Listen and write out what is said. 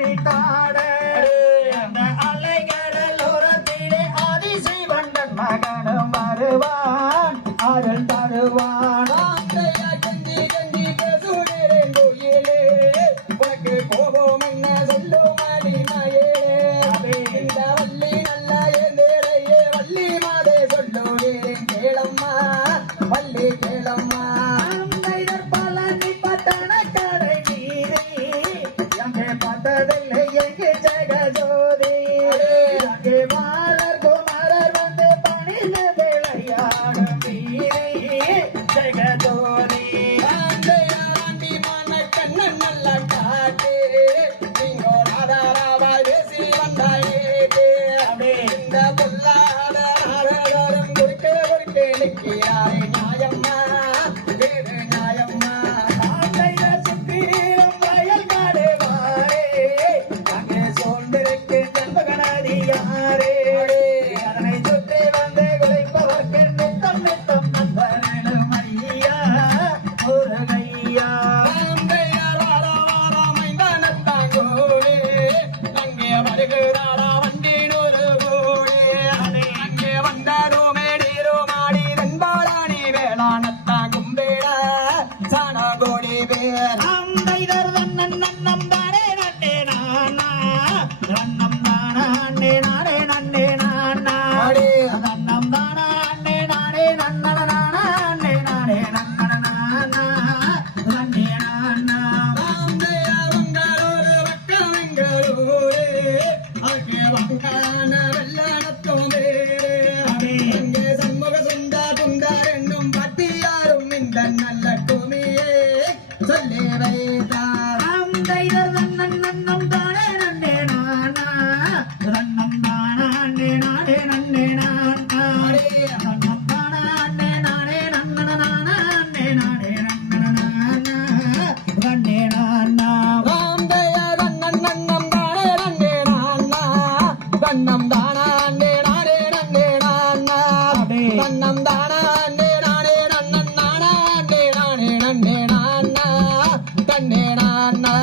சிரித்தாட அந்த அலைகடலோரத்திலே ஆதிசிவண்டன் மகனும் வருவான் அருள் தருவான் கஞ்சி கஞ்சி பேசுகிறேன் கோயிலே உனக்கு கோபம் என்ன சொல்லும் அடிமையே இந்த வள்ளி நல்ல ஏந்தேரையே வள்ளி மாதே சொல்லுகிறேன் கேளம்மா வள்ளி கேளம்மா பழனி பட்டண கடை வீதி எங்கே பார்த்ததில்லை எங்கே ஜெகஜோதி அங்கே மாலர் குமாரர் வந்து பணிந்து விளையாடும் வீதி ஜெகஜோதி ஆண்டி மான கண்ணன் நல்ல காட்டு நீங்கோ ராதாராவாய் பேசி வந்தாயே இந்த பொல்லாத நாரதரும் குறுக்கே குறுக்கே நிற்கிறாரே நியாயம்மா வேறு நியாயம்மா சுற்றிலும் வயல் காடுவாரே அங்கே சோழ்ந்திருக்கு ஜன்பகனதியாரே அதனை சுற்றி வந்து குலைப்பவர்க்கு நித்தம் நித்தம் நண்பர்களும் ஐயா முருகையா அங்கே வருகிறாரா வண்டினொரு கோடி அங்கே வந்தாரோ மேடீரோ மாடி வெண்பாளானி வேளாணத்தா கும்பேட சாண கோடி பேர் நன்னம் தானே நன்னே நானா நன்னம் தானா அண்ணே நானே நன்னே நானா நன்னம் தானா அண்ணே நானே நன்னன நானா அண்ணே நானே நன்னன நானா நன்னே நானா வங்காளூர் பக்கம் எங்களூரே அங்கே வங்கான வெள்ளாணத்தும் வேறு அங்கே சண்முக சுந்தார் சுந்தார் என்னும் பட்டியாரும் இந்த நல்ல குமியே சொல்லி வைத்தார் நன்னம் தானே நன்னே நானா நன்னம் தானா அண்ணே நானே நன்னே நானா நன்னம் தானா அண்ணே நானே நன்னன நானா அண்ணே நானே நன்னன நானா நன்னே நானா ராம்தேயர் அண்ணன் நன்னம் தானே நன்னே நானா கண்ணம் தானா அண்ணே நானே நன்னே நானா கண்ணம் தானா அண்ணே நானே நன்னன் நானா அண்ணே நானே நன்னே நானா கண்ணே நானா